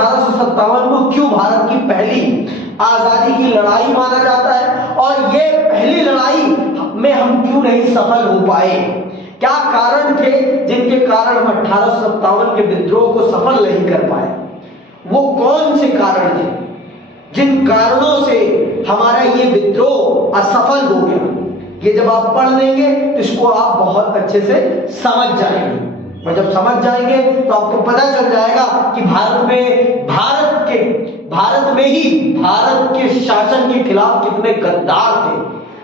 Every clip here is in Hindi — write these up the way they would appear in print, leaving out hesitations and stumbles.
1857 को क्यों भारत की पहली आजादी की लड़ाई माना जाता है और ये पहली लड़ाई में हम क्यों नहीं सफल हो पाए? क्या कारण थे जिनके कारण हम 1857 के विद्रोह को सफल नहीं कर पाए? वो कौन से कारण थे जिन कारणों से हमारा ये विद्रोह असफल हो गया? ये जब आप पढ़ लेंगे तो इसको आप बहुत अच्छे से समझ जाएंगे, और जब समझ जाएंगे तो आपको पता चल जाएगा कि भारत के शासन के खिलाफ कितने गद्दार थे।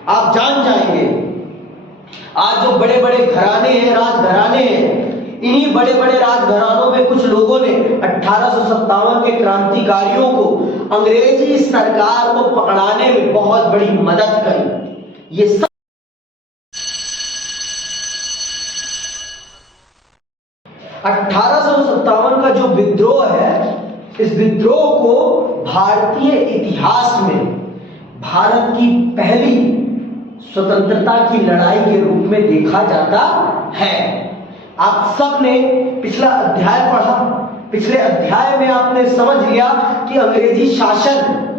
आप जान जाएंगे आज जो बड़े बड़े घराने हैं, राजघराने हैं, इन्हीं बड़े बड़े राजघरानों में कुछ लोगों ने 1857 के क्रांतिकारियों को अंग्रेजी सरकार को पकड़ाने में बहुत बड़ी मदद करी। ये सब 1857 का जो विद्रोह है, इस विद्रोह को भारतीय इतिहास में भारत की पहली स्वतंत्रता की लड़ाई के रूप में देखा जाता है। आप सब ने पिछला अध्याय पढ़ा, पिछले अध्याय में आपने समझ लिया कि अंग्रेजी शासन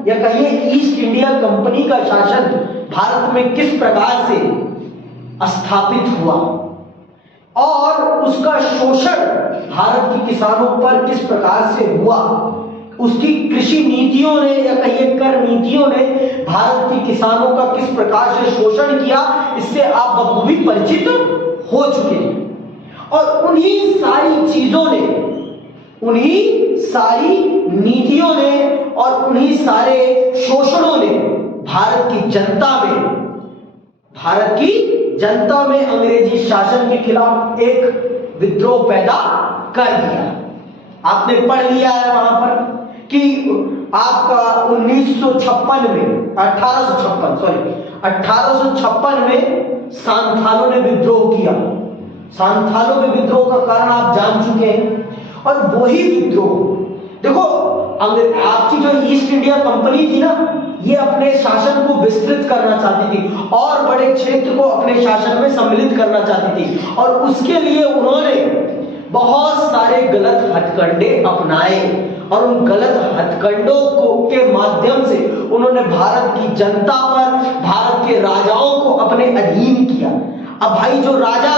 या कहिए ईस्ट इंडिया कंपनी का शासन भारत में किस प्रकार से स्थापित हुआ और उसका शोषण भारत के किसानों पर किस प्रकार से हुआ। उसकी कृषि नीतियों ने या कहिए कर नीतियों ने भारत के किसानों का किस प्रकार से शोषण किया, इससे आप बखूबी परिचित हो चुके हैं। और उन्हीं सारी चीजों ने, उन्हीं सारी नीतियों ने और उन्हीं सारे शोषणों ने भारत की जनता में अंग्रेजी शासन के खिलाफ एक विद्रोह पैदा कर दिया। आपने पढ़ लिया है वहां पर कि आपका 1856 में सांथालों ने विद्रोह किया। सांथालों के विद्रोह का कारण आप जान चुके हैं। और वही विद्रोह देखो, आपकी जो ईस्ट इंडिया कंपनी थी ना, ये अपने शासन को विस्तृत करना चाहती थी और बड़े क्षेत्र को अपने शासन में सम्मिलित करना चाहती थी, और उसके लिए उन्होंने बहुत सारे गलत हथकंडे अपनाए और उन गलत हथकंडों के माध्यम से उन्होंने भारत की जनता पर, भारत के राजाओं को अपने अधीन किया। अब भाई जो राजा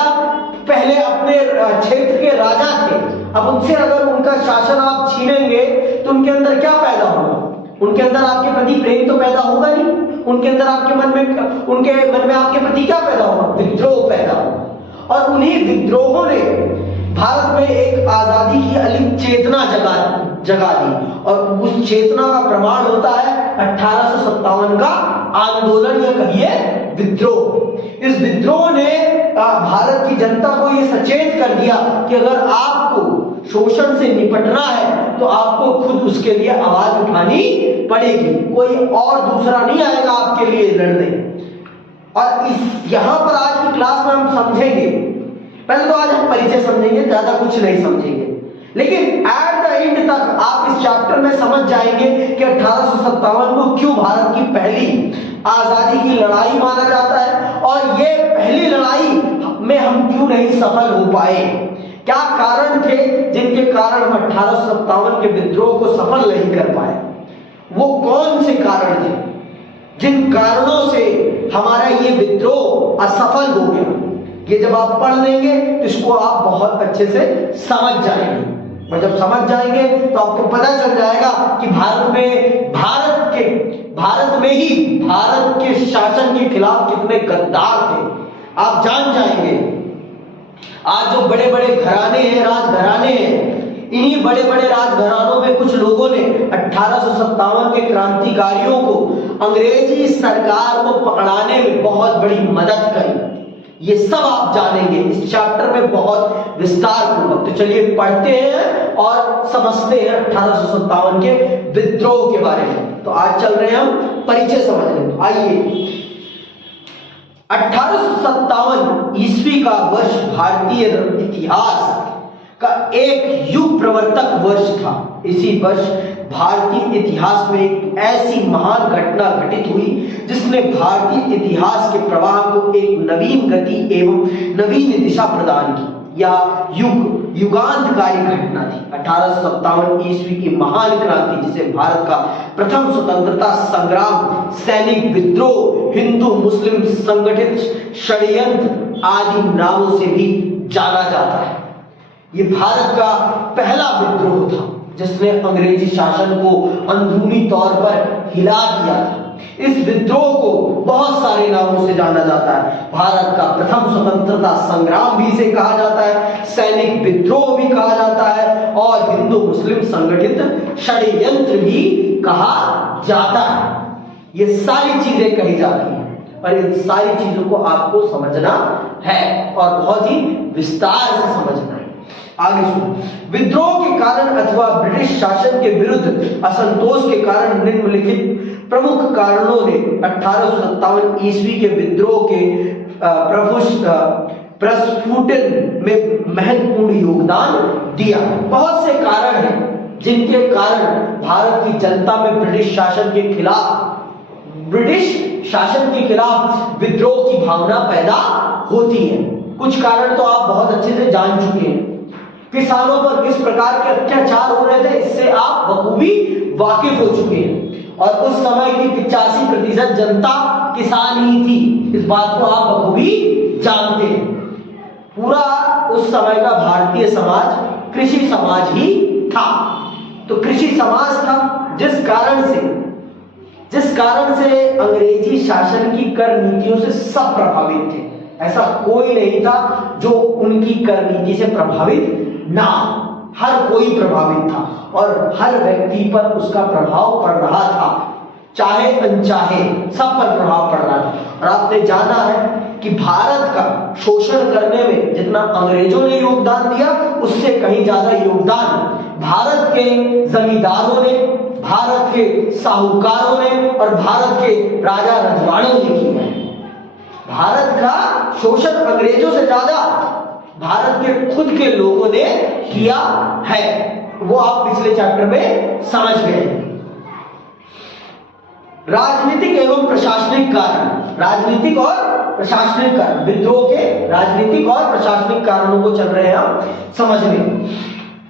पहले अपने क्षेत्र के राजा थे, अब उनसे अगर उनका शासन आप छीनेंगे तो उनके अंदर क्या पैदा होगा? उनके अंदर आपके प्रति प्रेम तो पैदा होगा नहीं, उनके अंदर उनके मन में आपके प्रति क्या पैदा होगा? विद्रोह पैदा होगा। और उन्हीं विद्रोहों ने भारत में एक आजादी की अलिग चेतना जगा दी, और उस चेतना का प्रमाण होता है 1857 का आंदोलन या कहिए विद्रोह। इस विद्रोह ने भारत की जनता को यह सचेत कर दिया कि अगर आपको शोषण से निपटना है तो आपको खुद उसके लिए आवाज उठानी पड़ेगी, कोई और दूसरा नहीं आएगा आपके लिए लड़ने। और यहां पर आज की क्लास में हम समझेंगे, पहले तो आज हम परिचय समझेंगे, ज्यादा कुछ नहीं समझेंगे, लेकिन एट द एंड तक आप इस चैप्टर में समझ जाएंगे कि 1857 को क्यों भारत की पहली आजादी की लड़ाई माना जाता है और ये पहली लड़ाई में हम क्यों नहीं सफल हो पाए। क्या कारण थे जिनके कारण हम 1857 के विद्रोह को सफल नहीं कर पाए? वो कौन से कारण थे जिन कारणों से हमारा ये विद्रोह असफल हो गया? ये जब आप पढ़ लेंगे तो इसको आप बहुत अच्छे से समझ जाएंगे, और जब समझ जाएंगे तो आपको पता चल जाएगा कि भारत के शासन के खिलाफ कितने गद्दार थे। आप जान जाएंगे आज जो बड़े बड़े घराने हैं, राजघराने हैं, इन्हीं बड़े बड़े राजघरानों में कुछ लोगों ने 1857 के क्रांतिकारियों को अंग्रेजी सरकार को पकड़ाने में बहुत बड़ी मदद करी। ये सब आप जानेंगे इस चैप्टर में बहुत विस्तार पूर्वक। तो चलिए पढ़ते हैं और समझते हैं 1857 के विद्रोह के बारे में। तो आज चल रहे हैं हम परिचय समझने। तो आइए, 1857 ईस्वी का वर्ष भारतीय इतिहास का एक युग प्रवर्तक वर्ष था। इसी वर्ष भारतीय इतिहास में एक ऐसी महान घटना घटित हुई जिसने भारतीय इतिहास के प्रवाह को एक नवीन गति एवं नवीन दिशा प्रदान की। या युगांतकारी घटना थी। 1857 ईस्वी की महान क्रांति, जिसे भारत का प्रथम स्वतंत्रता संग्राम, सैनिक विद्रोह, हिंदू मुस्लिम संगठित षड्यंत्र आदि नामों से भी जाना जाता है। ये भारत का पहला विद्रोह था जिसने अंग्रेजी शासन को अंदरूनी तौर पर हिला दिया था। इस विद्रोह को बहुत सारे नामों से जाना जाता है। भारत का प्रथम स्वतंत्रता संग्राम भी इसे कहा जाता है, सैनिक विद्रोह भी कहा जाता है और हिंदू मुस्लिम संगठित षड्यंत्र भी कहा जाता है। ये सारी चीजें कही जाती हैं और इन सारी चीजों को आपको समझना है और बहुत ही विस्तार से समझना है। आगे सुनो। विद्रोह के कारण अथवा ब्रिटिश शासन के विरुद्ध असंतोष के कारण निम्नलिखित प्रमुख कारणों ने 1857 ईस्वी के विद्रोह के प्रस्फुटन में महत्वपूर्ण योगदान दिया। बहुत से कारण हैं जिनके कारण भारत की जनता में ब्रिटिश शासन के खिलाफ विद्रोह की भावना पैदा होती है। कुछ कारण तो आप बहुत अच्छे से जान चुके हैं। किसानों पर किस प्रकार के अत्याचार हो रहे थे, इससे आप बखूबी वाकिफ हो चुके हैं और उस समय की 85% जनता किसान ही थी। इस बात को आप बखूबी जानते हैं। पूरा उस समय का भारतीय समाज कृषि समाज ही था। तो कृषि समाज था जिस कारण से अंग्रेजी शासन की कर नीतियों से सब प्रभावित थे। ऐसा कोई नहीं था जो उनकी कर नीति से प्रभावित ना, हर कोई प्रभावित था और हर व्यक्ति पर उसका प्रभाव पड़ रहा था, चाहे अनचाहे सब पर प्रभाव पड़ रहा था। और आपने जाना है कि भारत का शोषण करने में जितना अंग्रेजों ने योगदान दिया, उससे कहीं ज्यादा योगदान भारत के जमींदारों ने, भारत के साहूकारों ने और भारत के राजा रजवाड़ों ने किया है। भारत का शोषण अंग्रेजों से ज्यादा भारत के खुद के लोगों ने किया है। वो आप पिछले चैप्टर में समझ गए। राजनीतिक एवं प्रशासनिक कारण, राजनीतिक और प्रशासनिक कारण, विद्रोह के राजनीतिक और प्रशासनिक कारणों को चल रहे हैं हम समझने।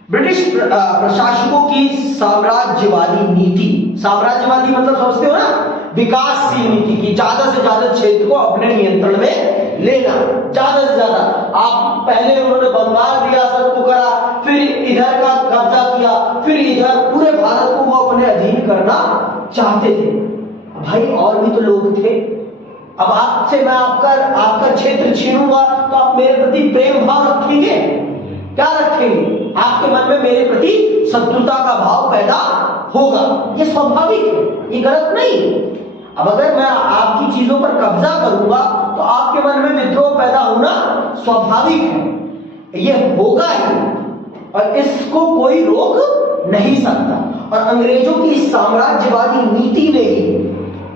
ब्रिटिश प्रशासकों की साम्राज्यवादी नीति, साम्राज्यवादी मतलब समझते हो ना, विकासशील नीति की, ज्यादा से ज्यादा क्षेत्र को अपने नियंत्रण में लेना, ज्यादा से ज्यादा। आप पहले उन्होंने बंगाल रियासत को करा, फिर इधर का कब्जा किया, फिर इधर पूरे भारत को वो अपने अधीन करना चाहते थे। भाई और भी तो लोग थे। अब आपसे मैं आपका क्षेत्र छीनूंगा तो आप मेरे प्रति प्रेम भाव रखेंगे? क्या रखेंगे? आपके मन में मेरे प्रति शत्रुता का भाव पैदा होगा। ये स्वाभाविक है, ये गलत नहीं। अब अगर मैं आपकी चीजों पर कब्जा करूंगा तो आपके मन में विद्रोह पैदा होना स्वाभाविक है, ये होगा ही और इसको कोई रोक नहीं सकता। और अंग्रेजों की साम्राज्यवादी नीति ने ही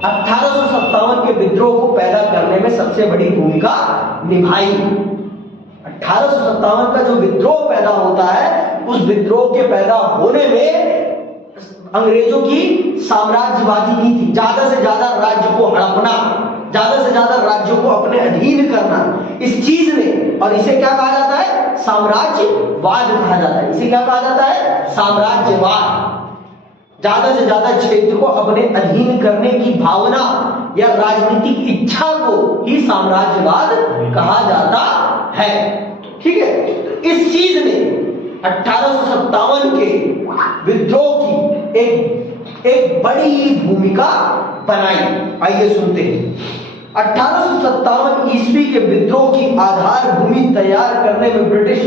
1857 के विद्रोह को पैदा करने में सबसे बड़ी भूमिका निभाई। 1857 का जो विद्रोह पैदा होता है, उस विद्रोह के पैदा होने में अंग्रेजों की साम्राज्यवादी नीति, ज्यादा से ज्यादा राज्य को हड़पना, ज्यादा से ज्यादा राज्यों को अपने अधीन करना, इस चीज ने, और इसे क्या कहा जाता है? साम्राज्यवाद कहा जाता है। इसे क्या कहा जाता है? साम्राज्यवाद। ज्यादा से ज्यादा क्षेत्र को अपने अधीन करने की भावना या राजनीतिक इच्छा को ही साम्राज्यवाद कहा जाता है। ठीक है, इस चीज ने 1857 के विद्रोह की एक बड़ी भूमिका बनाई। आइए सुनते हैं। 1857 ईस्वी के विद्रोह की आधार भूमि तैयार करने में ब्रिटिश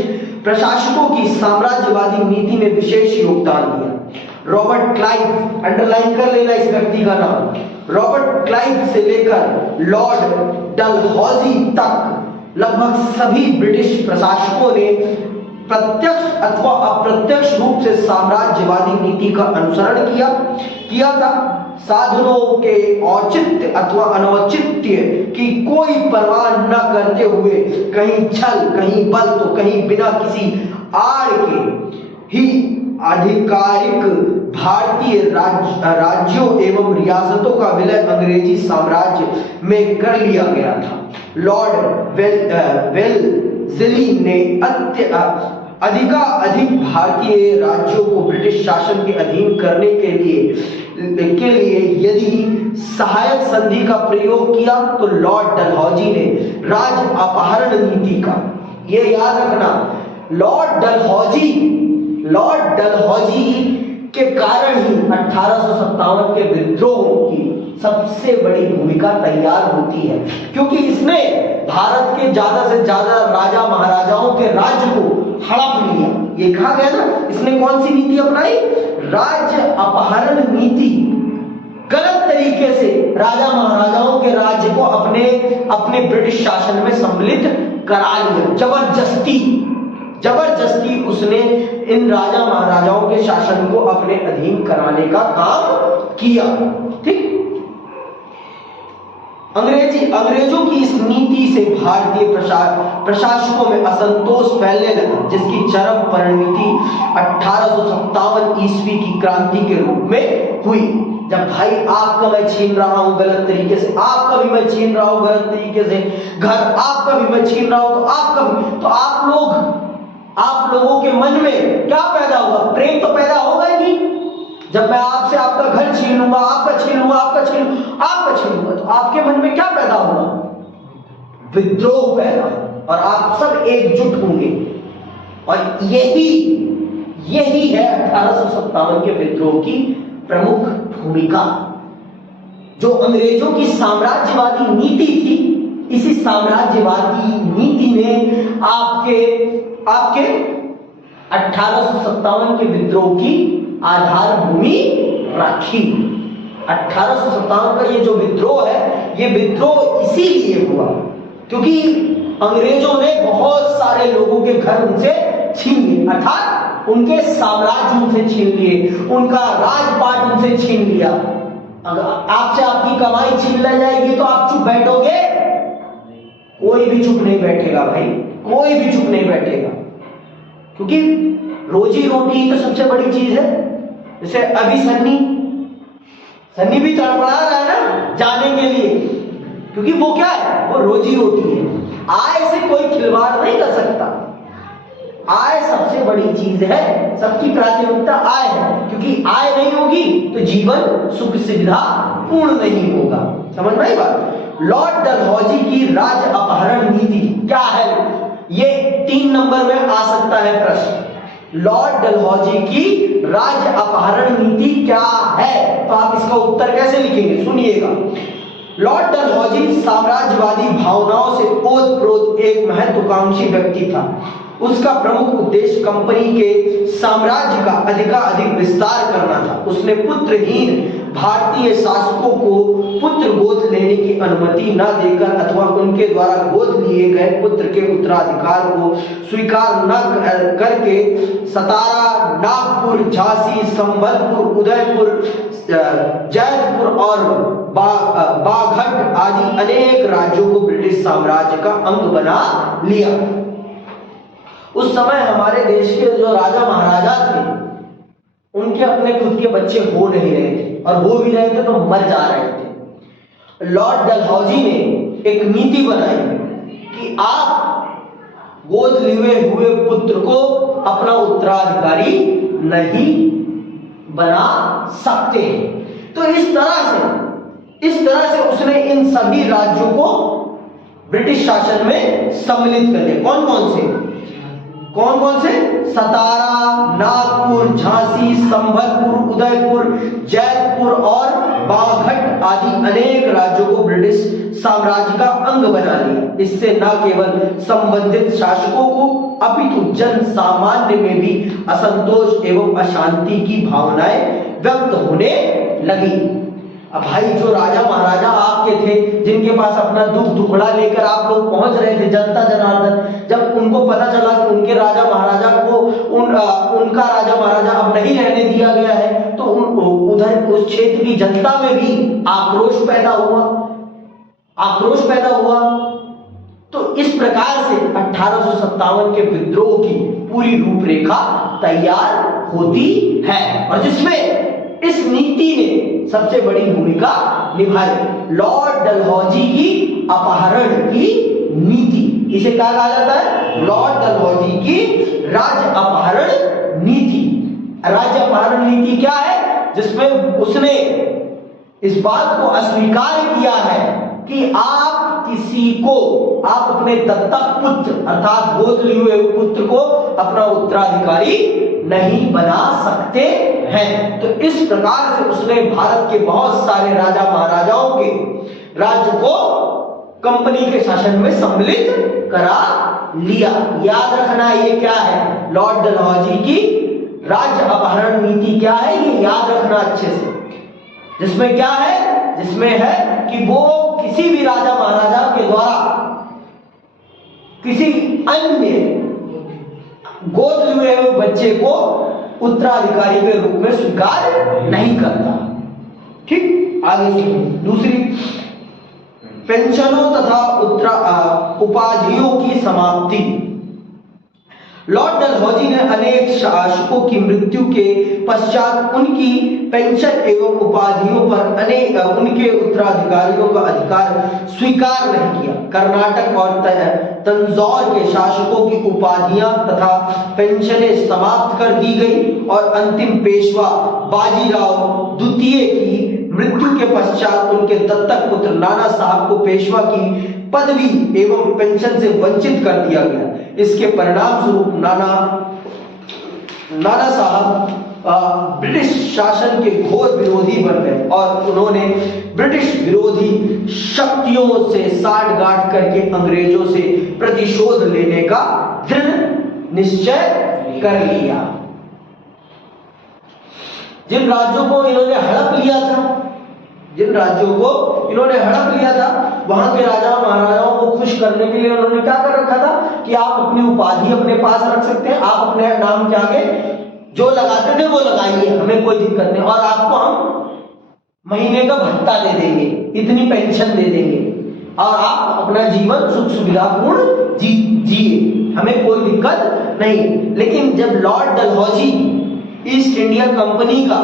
प्रशासकों की साम्राज्यवादी नीति ने विशेष योगदान दिया। रॉबर्ट क्लाइव, अंडरलाइन कर लेना इस व्यक्ति का नाम, रॉबर्ट क्लाइव से लेकर लॉर्ड डलहौजी तक लगभग सभी ब्रिटिश प्रशासकों ने प्रत्यक्ष अथवा अप्रत्यक्ष रूप से साम्राज्यवादी नीति का अनुसरण किया था। साधनों के औचित्य अथवा अनौचित्य की कोई परवाह न करते हुए कहीं छल, कहीं बल तो कहीं बिना किसी आड़ के ही आधिकारिक भारतीय राज्यों एवं रियासतों का विलय अंग्रेजी साम्राज्य में कर लिया गया था। लॉर्ड ज़िली ने अधिक भारतीय राज्यों को ब्रिटिश शासन के अधीन करने के लिए यदि सहायक संधि का प्रयोग किया तो लॉर्ड डलहौजी ने राज अपहरण नीति का, ये याद रखना, लॉर्ड डलहौजी के कारण ही 1857 के विद्रोह की सबसे बड़ी भूमिका तैयार होती है, क्योंकि इसने भारत के ज्यादा से ज्यादा राजा महाराजाओं के राज्य को हड़प लिया। ये कहा गया ना, इसने कौन सी नीति अपनाई? राज्य अपहरण नीति। गलत तरीके से राजा महाराजाओं के राज्य को अपने ब्रिटिश शासन में सम्मिलित करा लिया। जबरदस्ती उसने इन राजा महाराजाओं के शासन को अपने अधीन कराने का काम किया। ठीक, अंग्रेजों की इस नीति से भारतीय प्रशासकों में असंतोष फैलने लगा, जिसकी चरम परिणति 1857 ईस्वी की क्रांति के रूप में हुई, जब भाई आपका मैं छीन रहा हूं गलत तरीके से, आपका भी मैं छीन रहा हूं गलत तरीके से, घर आपका भी मैं छीन रहा हूं तो आपका भी, तो आप लोगों के मन में क्या पैदा होगा? प्रेम तो पैदा होगा ही नहीं। जब मैं आपसे आपका घर छीन लूंगा, आपका छीन लूंगा, तो आपके मन में क्या पैदा होगा? विद्रोह पैदा, और आप सब एकजुट होंगे। और यही है 1857 के विद्रोह की प्रमुख भूमिका। जो अंग्रेजों की साम्राज्यवादी नीति थी, इसी साम्राज्यवादी नीति ने आपके 1857 के विद्रोह की आधार भूमि रखी। 1857 का ये जो विद्रोह है, ये विद्रोह इसीलिए हुआ क्योंकि अंग्रेजों ने बहुत सारे लोगों के घर उनसे छीन लिए, अर्थात उनके साम्राज्य उनसे छीन लिए, उनका राजपाट उनसे छीन लिया। अगर आपसे आपकी कमाई छीन ली जाएगी तो आप चुप बैठोगे? कोई भी चुप नहीं बैठेगा भाई, कोई भी चुप नहीं बैठेगा, क्योंकि रोजी रोटी तो सबसे बड़ी चीज है। जैसे अभी सन्नी भी तड़पड़ा रहा है ना जाने के लिए, क्योंकि वो क्या है? वो रोजी रोटी है। आय से कोई खिलवाड़ नहीं कर सकता। आय सबसे बड़ी चीज है, सबकी प्राथमिकता आय है, क्योंकि आय नहीं होगी तो जीवन सुख सुविधा पूर्ण नहीं होगा। समझ में आई बात? लॉर्ड डलहौजी की राज्य अपहरण नीति क्या है? ये 3 नंबर में आ सकता है प्रश्न। लॉर्ड डलहौजी की राज्य अपहरण नीति क्या है? तो आप इसका उत्तर कैसे लिखेंगे? सुनिएगा। लॉर्ड डलहौजी साम्राज्यवादी भावनाओं से ओतप्रोत एक महत्वाकांक्षी व्यक्ति था। उसका प्रमुख उद्देश्य कंपनी के साम्राज्य का अधिकाधिक विस्तार करना था। उसने पुत्रहीन भारतीय शासकों को पुत्र गोद लेने की अनुमति न देकर अथवा उनके द्वारा गोद लिए गए पुत्र के उत्तराधिकार को स्वीकार न करके सतारा, नागपुर, झांसी, संबलपुर, उदयपुर, जैतपुर और बाघट आदि अनेक राज्यों को ब्रिटिश साम्राज्य का अंग बना लिया। उस समय हमारे देश के जो राजा महाराजा थे, उनके अपने खुद के बच्चे हो नहीं रहे थे, और हो भी रहे थे तो मर जा रहे थे। लॉर्ड डलहौजी ने एक नीति बनाई कि आप गोद लिए हुए पुत्र को अपना उत्तराधिकारी नहीं बना सकते। तो इस तरह से उसने इन सभी राज्यों को ब्रिटिश शासन में सम्मिलित कर दिया। कौन कौन से? सतारा, नागपुर, झांसी, संबलपुर, उदयपुर, जैतपुर और बाघट आदि अनेक राज्यों को ब्रिटिश साम्राज्य का अंग बना लिया। इससे न केवल संबंधित शासकों को अपितु जन सामान्य में भी असंतोष एवं अशांति की भावनाएं व्यक्त होने लगी। अब भाई जो राजा महाराजा आपके थे, जिनके पास अपना दुख दुखड़ा लेकर आप लोग पहुंच रहे थे, जनता जनार्दन, जब उनको पता चला कि उनके राजा महाराजा को उनका राजा महाराजा अब नहीं रहने दिया गया है, तो उधर उस क्षेत्र की जनता में भी आक्रोश पैदा हुआ। तो इस प्रकार से 1857 के विद्रोह की पूरी रूपरेखा तैयार होती है, और जिसमें इस नीति ने सबसे बड़ी भूमिका निभाई। लॉर्ड डलहौजी की अपहरण की नीति, इसे क्या कहा जाता है? लॉर्ड डलहौजी की राज्य अपहरण नीति। राज्य अपहरण नीति क्या है? जिसमें उसने इस बात को अस्वीकार किया है कि आप किसी को, आप अपने दत्तक पुत्र अर्थात गोद लिए हुए पुत्र को अपना उत्तराधिकारी नहीं बना सकते हैं। तो इस प्रकार से उसने भारत के बहुत सारे राजा महाराजाओं के राज्य को कंपनी के शासन में सम्मिलित करा लिया। याद रखना ये क्या है, लॉर्ड डलहौजी की राज्य अपहरण नीति क्या है, ये याद रखना अच्छे से। जिसमें क्या है, जिसमें है कि वो किसी भी राजा महाराजा के द्वारा किसी अन्य गोद लिए हुए बच्चे को उत्तराधिकारी के रूप में स्वीकार नहीं करता। ठीक, आगे सुनिए। दूसरी, पेंशनों तथा उपाधियों की समाप्ति। लॉर्ड डलहौजी ने अनेक शासकों की मृत्यु के पश्चात उनकी पेंशन एवं उपाधियों पर अनेक उनके उत्तराधिकारियों का अधिकार स्वीकार नहीं किया। कर्नाटक और तंजौर के शासकों की उपाधियां तथा पेंशनें समाप्त कर दी गई और अंतिम पेशवा बाजीराव द्वितीय की मृत्यु के पश्चात उनके दत्तक पुत्र नाना साहब को पेशवा की पदवी एवं पेंशन से वंचित कर दिया गया। इसके परिणाम स्वरूप नाना साहब ब्रिटिश शासन के घोर विरोधी बन गए और उन्होंने ब्रिटिश विरोधी शक्तियों से साठगांठ करके अंग्रेजों से प्रतिशोध लेने का दृढ़ निश्चय कर लिया। जिन राज्यों को इन्होंने हड़प लिया था, वहां के राजा महाराजाओं को खुश करने के लिए उन्होंने क्या कर रखा था कि आप अपनी उपाधि अपने पास रख सकते हैं, आप अपने नाम के आगे जो लगाते थे वो लगाइए, हमें कोई दिक्कत नहीं, और आपको हम महीने का भत्ता दे देंगे, इतनी पेंशन दे देंगे और आप अपना जीवन सुख सुविधापूर्ण जिए, हमें कोई दिक्कत नहीं। लेकिन जब Lord Dalhousie east India company का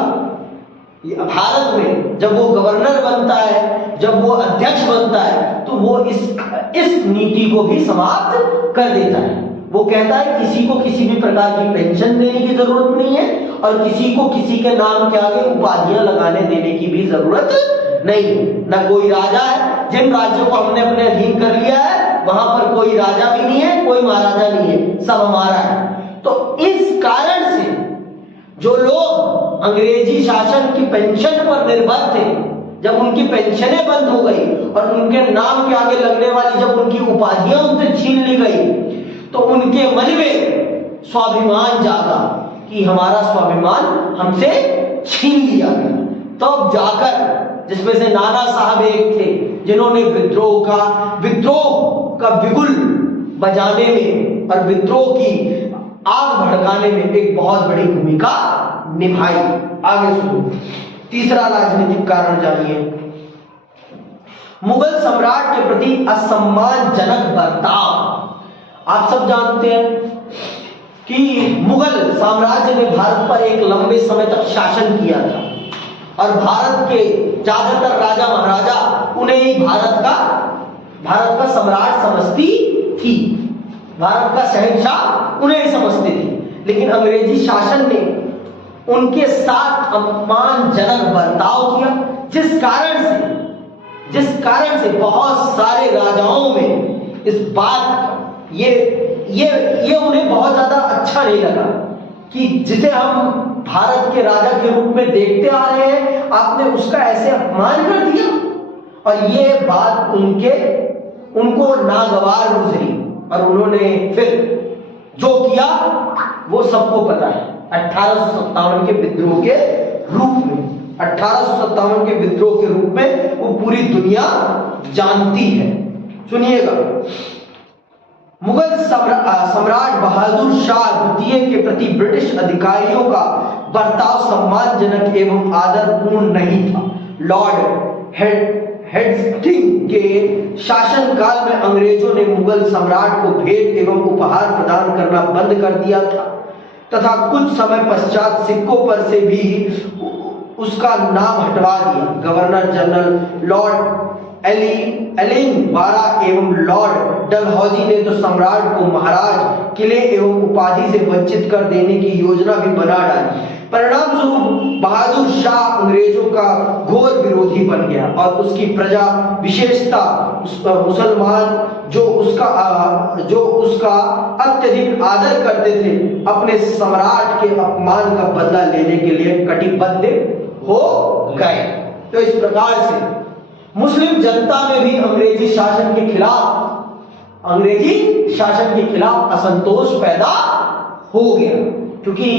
भारत में जब वो गवर्नर बनता है, जब वो अध्यक्ष बनता है, तो वो इस नीति को भी समाप्त कर देता है। वो कहता है किसी को किसी भी प्रकार की पेंशन देने की जरूरत नहीं है और किसी को किसी के नाम के आगे उपाधियां लगाने देने की भी जरूरत नहीं। ना कोई राजा है, जिन राज्यों को हमने अपने अधीन कर लिया है वहां पर कोई राजा भी नहीं है, कोई महाराजा नहीं है, सब हमारा है। तो इस कारण से जो लोग अंग्रेजी शासन की पेंशन पर निर्भर थे, जब उनकी पेंशनें बंद हो गई और उनके नाम के आगे लगने वाली जब उनकी उपाधियां उनसे छीन ली गई, तो उनके मन में स्वाभिमान जागा कि हमारा स्वाभिमान हमसे छीन लिया गया। तब जाकर, जिसमें से नाना साहब एक थे जिन्होंने विद्रोह का बिगुल बजाने में और विद्रोह की आग भड़काने में एक बहुत बड़ी भूमिका निभाई। आगे सुनो, तीसरा राजनीतिक कारण जानिए। मुगल सम्राट के प्रति असम्मानजनक बर्ताव। आप सब जानते हैं कि मुगल साम्राज्य ने भारत पर एक लंबे समय तक शासन किया था और भारत के ज्यादातर राजा महाराजा उन्हें ही भारत का सम्राट समझती थी, भारत का शहंशाह उन्हें ही समझते थे। लेकिन अंग्रेजी शासन ने उनके साथ अपमानजनक बर्ताव किया, जिस कारण से बहुत सारे राजाओं में इस बात ये उन्हें बहुत ज्यादा अच्छा नहीं लगा कि जिसे हम भारत के राजा के रूप में देखते आ रहे हैं, आपने उसका ऐसे अपमान कर दिया। और ये बात उनको नागवार गुजरी और उन्होंने फिर जो किया वो सबको पता है। 1857 के विद्रोह के रूप में 1857 के विद्रोह के रूप में वो पूरी दुनिया जानती है। सुनिएगा, मुगल सम्राट बहादुर शाह द्वितीय के प्रति ब्रिटिश अधिकारियों का बर्ताव सम्मानजनक एवं आदरपूर्ण नहीं था। लॉर्ड हेस्टिंग्स के शासनकाल में अंग्रेजों ने मुगल सम्राट को भेंट एवं उपहार प्रदान करना बंद कर दिया था तथा कुछ समय पश्चात सिक्कों पर से भी उसका नाम हटवा दिया। गवर्नर जनरल लॉर्ड एलिन बारा एवं लॉर्ड डलहौजी ने तो सम्राट को महाराज, किले एवं उपाधि से वंचित कर देने की योजना भी बना डाली। परिणाम स्वरूप बहादुर शाह अंग्रेजों का घोर विरोधी बन गया और उसकी प्रजा, विशेषता मुसलमान जो उसका अत्यधिक आदर करते थे, अपने सम्राट के अपमान का बदला लेने के लिए कटिबद्ध हो गए। तो इस प्रकार से मुस्लिम जनता में भी अंग्रेजी शासन के खिलाफ असंतोष पैदा हो गया, क्योंकि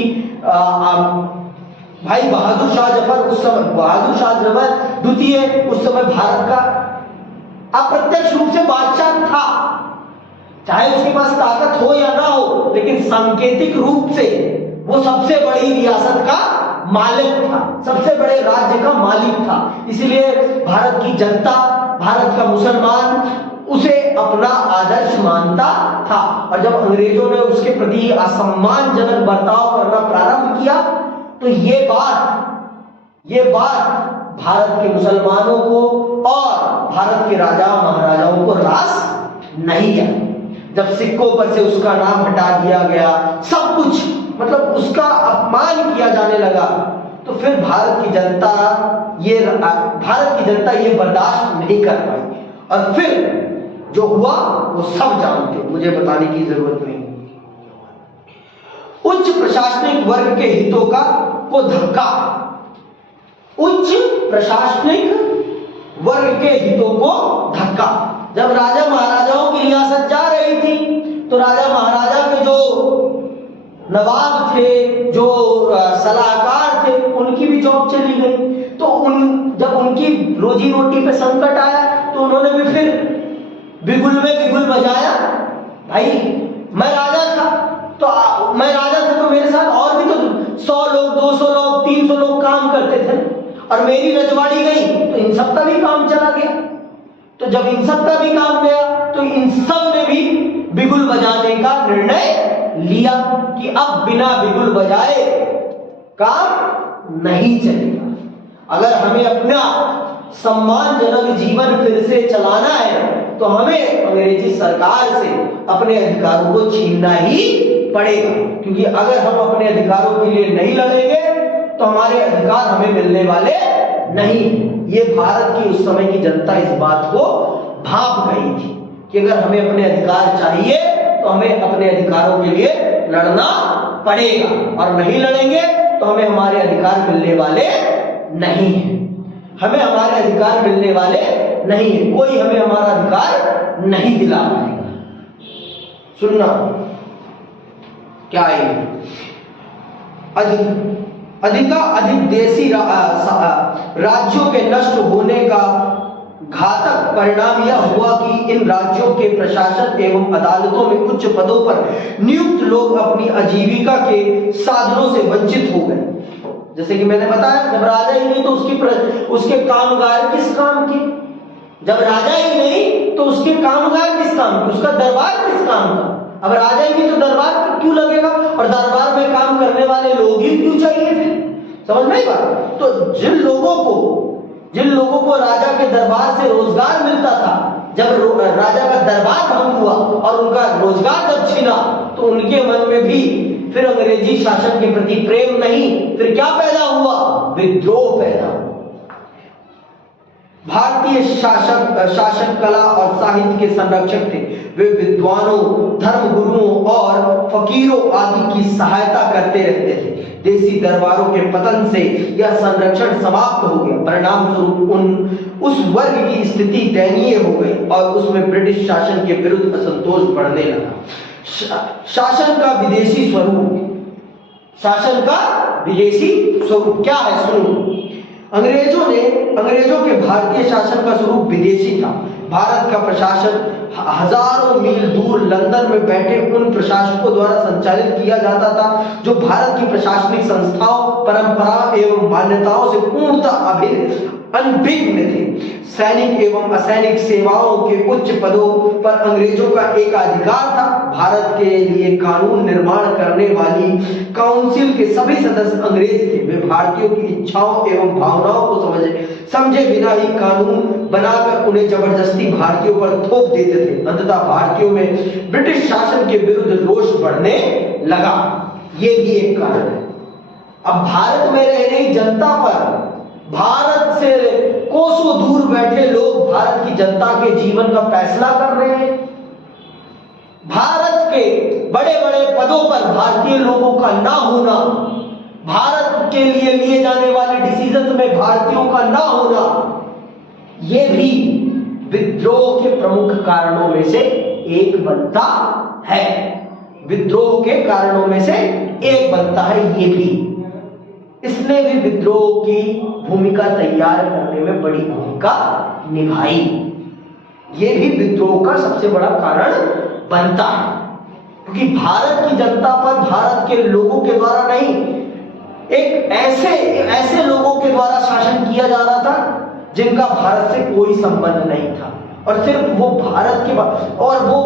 भाई बहादुर शाह जफर द्वितीय उस समय भारत का अप्रत्यक्ष रूप से बादशाह था, चाहे उसके पास ताकत हो या ना हो, लेकिन सांकेतिक रूप से वो सबसे बड़ी रियासत का मालिक था, सबसे बड़े राज्य का मालिक था। इसलिए भारत की जनता, भारत का मुसलमान उसे अपना आदर्श मानता था। और जब अंग्रेजों ने उसके प्रति असम्मानजनक बर्ताव करना प्रारंभ किया, तो ये बात भारत के मुसलमानों को और भारत के राजा महाराजाओं को रास नहीं है। जब सिक्कों पर से उसका नाम हटा दिया गया, सब कुछ मतलब उसका अपमान किया जाने लगा, तो फिर भारत की जनता ये बर्दाश्त नहीं कर पाई। और फिर जो हुआ वो सब जानते, मुझे बताने की जरूरत नहीं। उच्च प्रशासनिक वर्ग के हितों को धक्का, उच्च प्रशासनिक वर्ग के हितों को धक्का। जब राजा महाराजाओं की रियासत जा रही थी, तो राजा महाराजा के जो नवाब थे, जो सलाहकार थे, उनकी भी जॉब चली गई। तो जब उनकी रोजी रोटी पे संकट आया, तो उन्होंने भी फिर बिगुल में बिगुल बजाया। भाई मैं राजा था तो मेरे साथ और भी तो 100 लोग, 200 लोग, 300 लोग काम करते थे, और मेरी रजवाड़ी गई तो इन सब का भी काम चला गया। तो जब इन सब का भी काम गया, तो इन सब ने भी बिगुल बजाने का निर्णय लिया कि अब बिना बिगुल बजाए काम नहीं चलेगा। अगर हमें अपना सम्मानजनक जीवन फिर से चलाना है, तो हमें अंग्रेजी सरकार से अपने अधिकारों को छीनना ही पड़ेगा। क्योंकि अगर हम अपने अधिकारों के लिए नहीं लड़ेंगे, तो हमारे अधिकार हमें मिलने वाले नहीं। ये भारत की उस समय की जनता इस बात को भांप गई थी कि अगर हमें अपने अधिकार चाहिए, तो हमें अपने अधिकारों के लिए लड़ना पड़ेगा, और नहीं लड़ेंगे तो हमें हमारे अधिकार मिलने वाले नहीं है। हमें हमारे अधिकार मिलने वाले नहीं है, कोई हमें हमारा अधिकार नहीं दिला पाएगा। सुनना क्या है, अधिक देशी राज्यों के नष्ट होने का घातक परिणाम यह हुआ कि इन राज्यों के प्रशासन एवं अदालतों में उच्च पदों पर नियुक्त लोग अपनी आजीविका के साधनों से वंचित हो गए। जैसे कि मैंने बताया, जब राजा ही नहीं तो उसके कामगार किस काम के? जब राजा ही नहीं तो उसके कामगार किस काम के? उसका दरबार किस काम का? अब राजा ही नहीं तो दरबार क्यों लगेगा? और दरबार में काम करने वाले लोग ही क्यों चाहिए थे? समझ में आई बात? तो जिन लोगों को राजा के दरबार से रोजगार मिलता था, जब राजा का दरबार भंग हुआ और उनका रोजगार जब छीना, तो उनके मन में भी फिर अंग्रेजी शासन के प्रति प्रेम नहीं, फिर क्या पैदा हुआ? विद्रोह पैदा हुआ। भारतीय शासक कला और साहित्य के संरक्षक थे। वे विद्वानों, धर्मगुरुओं और फकीरों आदि की सहायता करते रहते थे। देसी दरबारों के पतन से यह संरक्षण समाप्त हो गया। परिणाम स्वरूप उस वर्ग की स्थिति दयनीय हो गई और उसमें ब्रिटिश शासन के विरुद्ध असंतोष बढ़ने लगा। शासन का विदेशी स्वरूप क्या है? सुनो, अंग्रेजों के भारतीय शासन का स्वरूप विदेशी था। भारत का प्रशासन हजारों मील दूर लंदन में बैठे उन प्रशासकों द्वारा संचालित किया जाता था जो भारत की प्रशासनिक संस्थाओं, परंपरा एवं मान्यताओं से पूर्णतः अनभिज्ञ थे। सैनिक एवं असैनिक सेवाओं के उच्च पदों पर अंग्रेजों का एकाधिकार था। भारत के लिए कानून निर्माण करने वाली काउंसिल के सभी सदस्य अंग्रेज थे। वे भारतीयों की इच्छाओं एवं भावनाओं को समझे बिना ही कानून बनाकर उन्हें जबरदस्ती भारतीयों पर थोप देते थे। अंततः भारतीयों में ब्रिटिश शासन के विरुद्ध रोष बढ़ने लगा। ये भी एक कारण है। अब भारत में रह रही जनता पर भारत से कोसों दूर बैठे लोग भारत की जनता के जीवन का फैसला कर रहे हैं। भारत के बड़े बड़े पदों पर भारतीय लोगों का ना होना, भारत के लिए जाने वाले डिसीजन में भारतीयों का ना होना, यह भी विद्रोह के प्रमुख कारणों में से एक बनता है। विद्रोह के कारणों में से एक बनता है ये भी। इसने भी विद्रोह की भूमिका तैयार करने में बड़ी भूमिका निभाई। यह भी विद्रोह का सबसे बड़ा कारण बनता है, क्योंकि भारत की जनता पर भारत के लोगों के द्वारा नहीं, एक ऐसे लोगों के द्वारा शासन किया जा रहा था जिनका भारत से कोई संबंध नहीं था, और सिर्फ वो भारत के और वो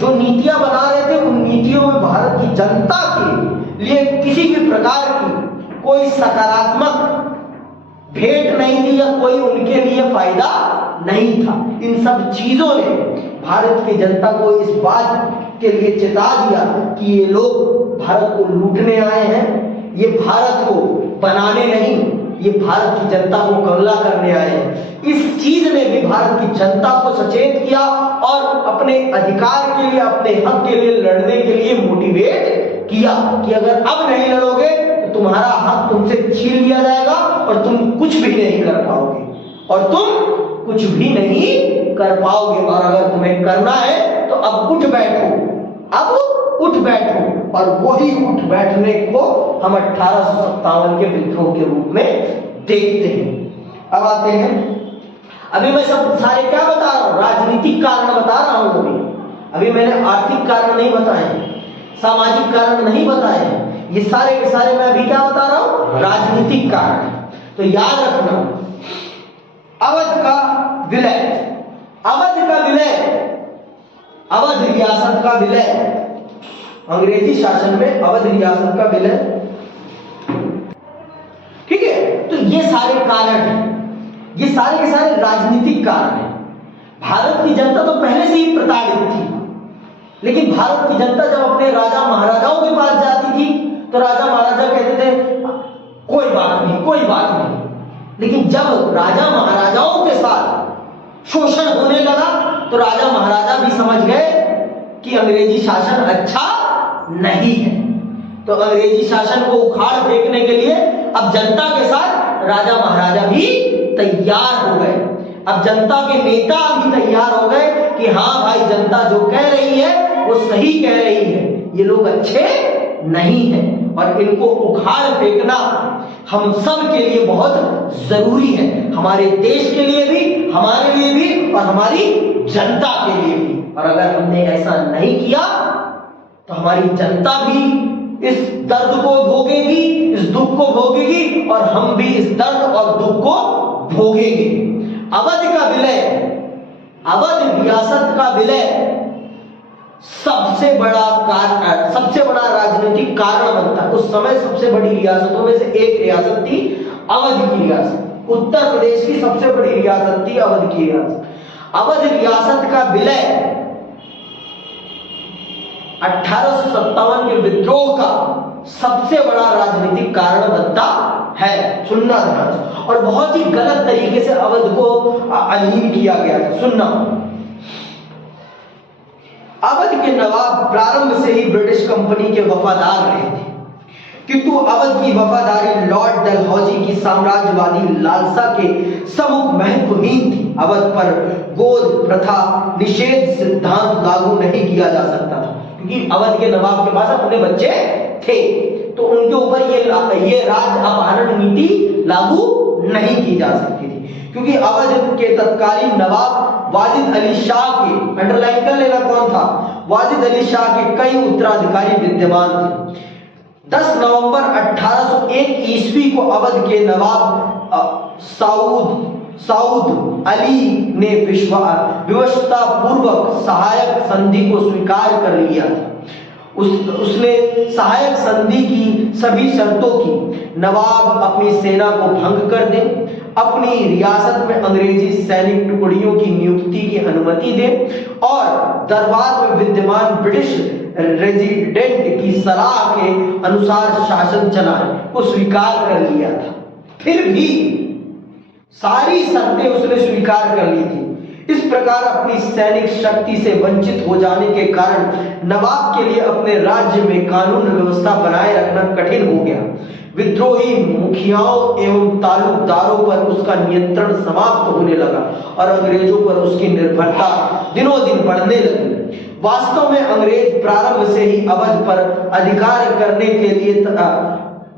जो नीतियां बना रहे थे उन नीतियों में भारत की जनता के लिए किसी भी प्रकार की कोई सकारात्मक भेंट नहीं थी या कोई उनके लिए फायदा नहीं था। इन सब चीजों ने भारत की जनता को इस बात के लिए चेता दिया कि ये लोग भारत को लूटने आए हैं, ये भारत को बनाने नहीं, ये भारत की जनता को कमला करने आए हैं। इस चीज ने भी भारत की जनता को सचेत किया और अपने अधिकार के लिए, अपने हक के लिए लड़ने के लिए मोटिवेट किया कि अगर अब नहीं लड़ोगे तो तुम्हारा हक तुमसे छीन लिया जाएगा और तुम कुछ भी नहीं कर पाओगे, और अगर तुम्हें करना है तो अब उठ बैठो। और वही उठ बैठने को हम 1857 के विद्रोह के रूप में देखते हैं। अब आते हैं, अभी मैं सब सारे क्या बता रहा हूं, राजनीतिक कारण बता रहा हूं। अभी मैंने आर्थिक कारण नहीं बताए, सामाजिक कारण नहीं बताए, ये सारे के सारे मैं अभी क्या बता रहा हूं, राजनीतिक कारण। तो याद रखना, अवध का विलय, अवध रियासत का विलय, अंग्रेजी शासन में अवध रियासत का विलय, ठीक है। तो ये सारे कारण हैं, ये सारे के सारे राजनीतिक कारण हैं। भारत की जनता तो पहले से ही प्रताड़ित थी, लेकिन भारत की जनता जब अपने राजा महाराजाओं के पास जाती थी तो राजा महाराजा कहते थे कोई बात नहीं। लेकिन जब राजा महाराजाओं के साथ शोषण होने लगा तो राजा महाराजा भी समझ गए कि अंग्रेजी शासन अच्छा नहीं है। तो अंग्रेजी शासन को उखाड़ फेंकने के लिए अब जनता के साथ राजा महाराजा भी तैयार हो गए। अब जनता के नेता भी तैयार हो गए कि हाँ भाई, जनता जो कह रही है वो सही कह रही है, ये लोग अच्छे नहीं है और इनको उखाड़ फेंकना हम सब के लिए बहुत जरूरी है, हमारे देश के लिए भी, हमारे लिए भी और हमारी जनता के लिए भी। और अगर हमने ऐसा नहीं किया तो हमारी जनता भी इस दर्द को भोगेगी, इस दुख को भोगेगी और हम भी इस दर्द और दुख को भोगेंगे। अवध का विलय, अवध रियासत का विलय सबसे बड़ा राजनीतिक कारण बनता है। उस समय सबसे बड़ी रियासतों में से एक रियासत थी अवध की रियासत। उत्तर प्रदेश की सबसे बड़ी रियासत थी अवध की रियासत। अवध रियासत का विलय 1857 के विद्रोह का सबसे बड़ा राजनीतिक कारण बनता है। सुनना ध्यान से, और बहुत ही गलत तरीके से अवध को अधीन किया गया था। सुनना, अवध के नवाब प्रारंभ से ही ब्रिटिश कंपनी के वफादार रहे थे, किंतु अवध की वफादारी लॉर्ड डलहौजी की साम्राज्यवादी लालसा के सम्मुख महत्वहीन थी। अवध पर गोद प्रथा निषेध सिद्धांत लागू नहीं किया जा सकता था, क्योंकि अवध के नवाब के पास अपने बच्चे थे, तो उनके ऊपर ये राज अपहरण नीति लागू नहीं की जा सकती थी। क्योंकि अवध के तत्कालीन नवाब वाजिद अली शाह के, अंडरलाइन कर लेना कौन था, वाजिद अली शाह के कई उत्तराधिकारी विद्यमान थे। 10 नवंबर 1801 ईस्वी को अवध के नवाब साउद अली ने विवशता पूर्वक सहायक संधि को स्वीकार कर लिया था। उसने सहायक संधि की सभी शर्तों की, नवाब अपनी सेना को भंग कर दे, अपनी रियासत में अंग्रेजी सैनिक टुकड़ियों की नियुक्ति की अनुमति दे और दरबार में विद्यमान ब्रिटिश रेजिडेंट की सलाह के अनुसार शासन चलाने को स्वीकार कर लिया था। फिर भी सारी शर्तें उसने स्वीकार कर ली थी। इस प्रकार अपनी सैनिक शक्ति से वंचित हो जाने के कारण नवाब के लिए अपने राज्य में कानून व्यवस्था बनाए रखना कठिन हो गया। विद्रोही मुखियाओं एवं तालुकदारों पर उसका नियंत्रण समाप्त होने लगा और अंग्रेजों पर उसकी निर्भरता दिनों दिन बढ़ने लगी। वास्तव में अंग्रेज प्रारंभ से ही अवध पर अधिकार करने के लिए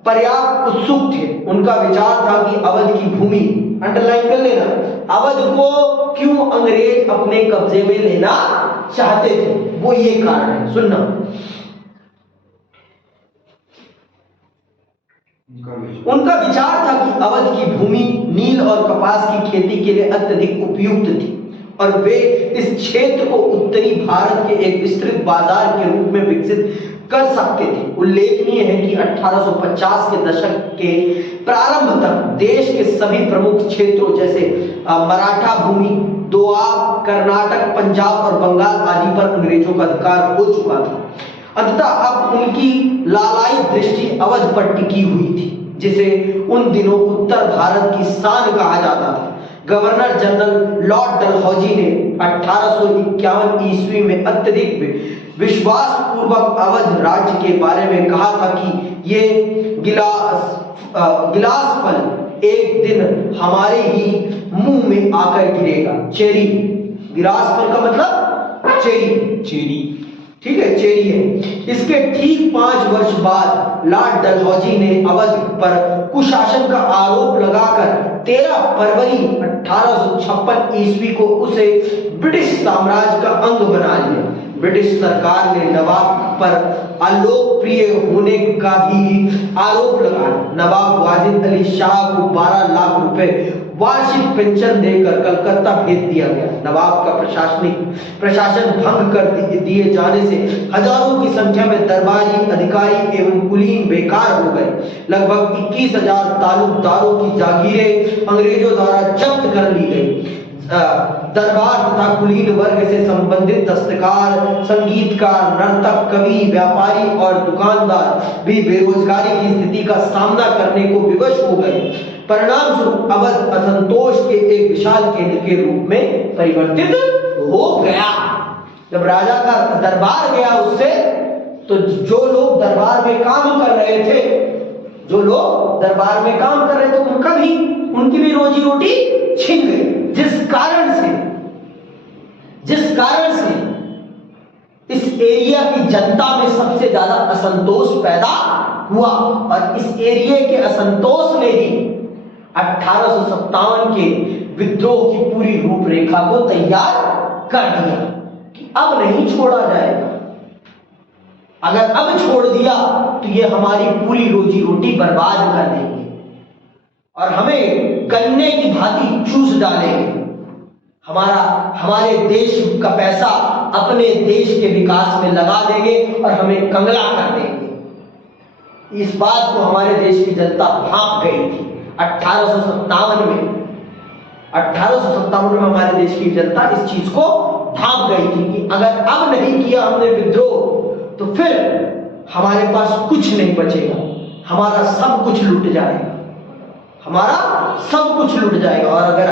पर्याप्त उत्सुक थे। उनका विचार था कि अवध की भूमि, अंडरलाइन कर लेना, अवध को क्यों अंग्रेज अपने कब्जे में लेना चाहते थे, वो ये कारण है, सुनना। उनका विचार था कि अवध की भूमि नील और कपास की खेती के लिए अत्यधिक उपयुक्त थी और वे इस क्षेत्र को उत्तरी भारत के एक विस्तृत बाजार के रूप में विकसित कर सकते थे। उल्लेखनीय है कि 1850 के दशक के प्रारंभ तक देश के सभी प्रमुख क्षेत्रों जैसे मराठा भूमि, दोआब, कर्नाटक, पंजाब और बंगाल आदि पर अंग्रेजों का अधिकार हो चुका था। अंततः अब उनकी लालाई दृष्टि अवध पर टिकी हुई थी, जिसे उन दिनों उत्तर भारत की शान कहा जाता था। गवर्नर जनरल लॉर्ड डलहौजी ने 1851 ईस्वी में अत्यधिक विश्वास पूर्वक अवध राज्य के बारे में कहा था कि ये गिलास फल एक दिन हमारे ही मुंह में आकर गिरेगा। चेरी, गिलास फल का मतलब चेरी, ठीक है, चेरी है। इसके ठीक 5 वर्ष बाद लॉर्ड डलहौजी ने अवध पर कुशासन का आरोप लगाकर 13 फरवरी 1856 ईस्वी को उसे ब्रिटिश साम्राज्य का अंग बना लिया। ब्रिटिश सरकार ने नवाब पर अलोकप्रिय होने का भी आरोप लगाया। नवाब वाजिद अली शाह को 12 लाख रुपए वार्षिक पेंशन देकर कलकत्ता भेज दिया गया। नवाब का प्रशासन भंग कर दिए जाने से हजारों की संख्या में दरबारी अधिकारी एवं कुलीन बेकार हो गए। लगभग 21,000 तालुकदारों की जागीरें अंग्रेजों द्वारा जब्त कर ली गई। दरबार तथा कुलीन वर्ग से संबंधित दस्तकार, संगीतकार, नर्तक, कवि, व्यापारी और दुकानदार भी बेरोजगारी की स्थिति का सामना करने को विवश हो गए। परिणाम स्वरूप अवध असंतोष के एक विशाल केंद्र के रूप में परिवर्तित हो गया। जब राजा का दरबार गया उससे, तो जो लोग दरबार में काम कर रहे थे, उनकी भी रोजी रोटी छिन गई। जिस कारण से इस एरिया की जनता में सबसे ज्यादा असंतोष पैदा हुआ और इस एरिया के असंतोष ने ही 1857 के विद्रोह की पूरी रूपरेखा को तैयार कर दिया कि अब नहीं छोड़ा जाएगा। अगर अब छोड़ दिया तो ये हमारी पूरी रोजी रोटी बर्बाद कर देंगे और हमें गन्ने की भांति चूस डालेंगे। हमारे देश का पैसा अपने देश के विकास में लगा देंगे और हमें कंगला कर देंगे। इस बात को हमारे देश की जनता भांप गई थी 1857 में हमारे देश की जनता इस चीज को भांप गई थी कि अगर अब नहीं किया हमने विद्रोह तो फिर हमारे पास कुछ नहीं बचेगा, हमारा सब कुछ लुट जाएगा, और अगर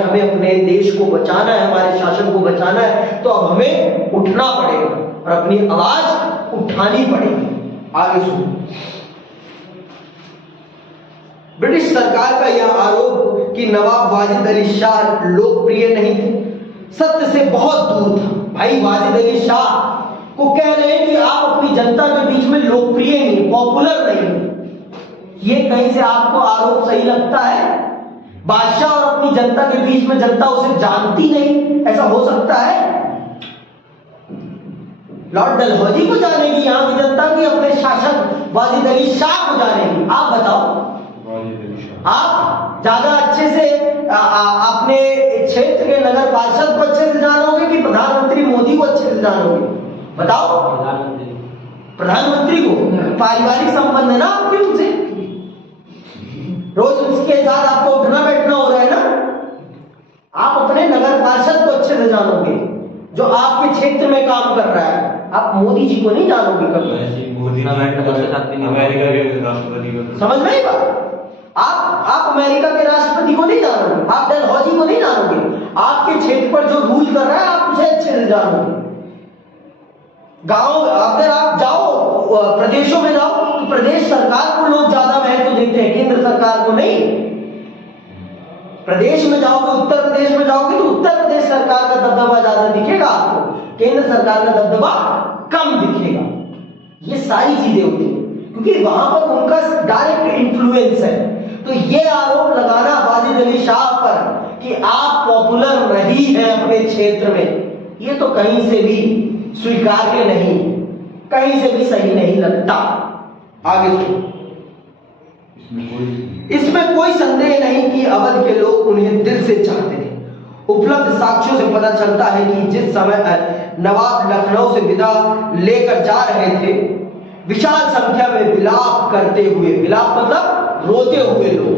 हमें अपने देश को बचाना है, हमारे शासन को बचाना है, तो अब हमें उठना पड़ेगा और अपनी आवाज उठानी पड़ेगी। आगे सुनो। ब्रिटिश सरकार का यह आरोप कि नवाब वाजिद अली शाह लोकप्रिय नहीं थे सत्य से बहुत दूर था। भाई वाजिद अली शाह को कह रहे हैं कि आप अपनी जनता के बीच में लोकप्रिय नहीं, पॉपुलर नहीं। ये कहीं से आपको आरोप सही लगता है? बादशाह और अपनी जनता के बीच में जनता उसे जानती नहीं, ऐसा हो सकता है? लॉर्ड डलहौजी को जानेगी यहां की जनता की अपने शासक वाजिद अली शाह को जानेगी? आप बताओ। आप ज्यादा अच्छे से अपने क्षेत्र के नगर पार्षद को अच्छे से जानोगे कि प्रधानमंत्री मोदी को अच्छे से जानोगे? बताओ। प्रधानमंत्री को पारिवारिक संबंध है ना आपके उनसे, रोज उसके साथ आपको उठना बैठना हो रहा है ना। आप अपने नगर पार्षद को अच्छे से जानोगे जो आपके क्षेत्र में काम कर रहा है, आप मोदी जी को नहीं जानोगे कभी। अमेरिका के राष्ट्रपति को समझ में आई बात? आप अमेरिका के राष्ट्रपति को नहीं जानोगे, आप डलहौजी को नहीं जानोगे, आपके क्षेत्र पर जो रूल कर रहा है आप उसे अच्छे से जानोगे। गांव अगर आप जाओ, प्रदेशों में जाओ तो प्रदेश सरकार को लोग ज्यादा महत्व देते हैं, केंद्र सरकार को नहीं। प्रदेश में जाओगे, उत्तर प्रदेश में जाओगे तो उत्तर प्रदेश सरकार का दबदबा ज्यादा दिखेगा आपको, केंद्र सरकार का दबदबा कम दिखेगा। ये सारी चीजें होती है क्योंकि वहां पर उनका डायरेक्ट इन्फ्लुएंस है। तो ये आरोप लगाना वाजिद अली शाह पर कि आप पॉपुलर नहीं है अपने क्षेत्र में, ये तो कहीं से भी स्वीकार्य नहीं, कहीं से भी सही नहीं लगता। आगे सुनो। इसमें कोई संदेह नहीं कि अवध के लोग उन्हें दिल से चाहते थे। उपलब्ध साक्ष्यों से पता चलता है कि जिस समय नवाब लखनऊ से विदा लेकर जा रहे थे, विशाल संख्या में विलाप करते हुए, विलाप मतलब रोते हुए लोग,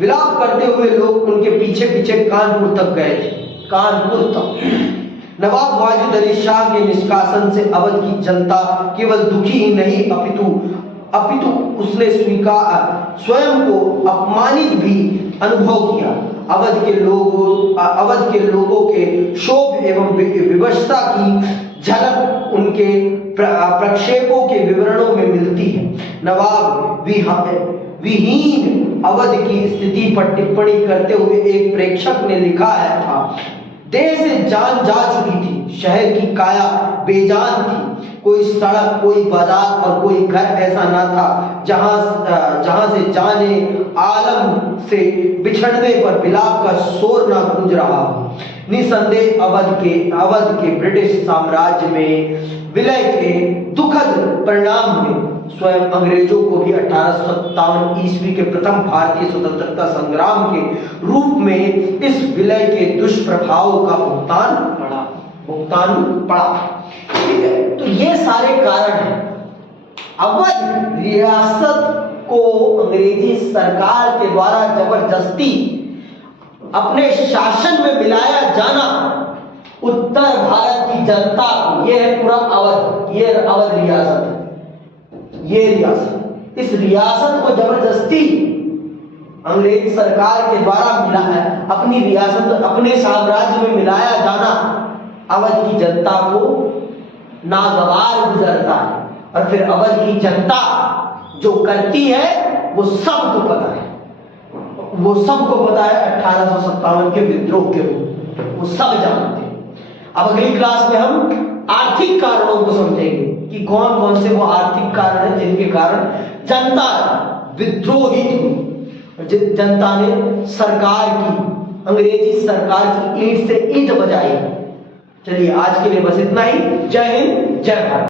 विलाप करते हुए लोग उनके पीछे पीछे कानपुर तक गए थे। कानपुर तक नवाब वाजिद अली शाह के निष्कासन से अवध की जनता केवल दुखी ही नहीं अपितु उसने स्वयं को अपमानित भी अनुभव किया। अवध के लोगों के क्षोभ एवं विवशता की झलक उनके प्रक्षेपों के विवरणों में मिलती है। नवाब विहीन अवध की स्थिति पर टिप्पणी करते हुए एक प्रेक्षक ने लिखा है था, देह से जान जा चुकी थी, शहर की काया बेजान थी, कोई सड़क, कोई बाजार और कोई घर ऐसा ना था जहां से जाने आलम से बिछड़ने पर विलाप का शोर ना गूंज रहा हो। निसंदेह अवध के ब्रिटिश साम्राज्य में विलय के दुखद परिणाम में स्वयं अंग्रेजों को भी 1857 ईस्वी के प्रथम भारतीय स्वतंत्रता संग्राम के रूप में इस विलय के दुष्प्रभावों का भुगतान पड़ा। ठीक है, तो ये सारे कारण हैं। अवध रियासत को अंग्रेजी सरकार के द्वारा जबरदस्ती अपने शासन में मिलाया जाना उत्तर भारत की जनता को, ये है पूरा अवध, ये अवध रियासत है, ये रियासत, इस रियासत को जबरदस्ती अंग्रेजी सरकार के द्वारा मिला है, अपनी रियासत अपने साम्राज्य में मिलाया जाना अवध की जनता को नागवार गुजरता है। और फिर अवध की जनता जो करती है वो सबको पता है, वो सबको पता है। 1857 के विद्रोह के रूप वो सब जानते हैं। अब अगली क्लास में हम आर्थिक कारणों को समझेंगे कि कौन कौन से वो आर्थिक कारण हैं जिनके कारण जनता विद्रोहित हुई, जनता ने सरकार की, अंग्रेजी सरकार की ईंट से ईंट बजाई। चलिए आज के लिए बस इतना ही। जय हिंद, जय भारत।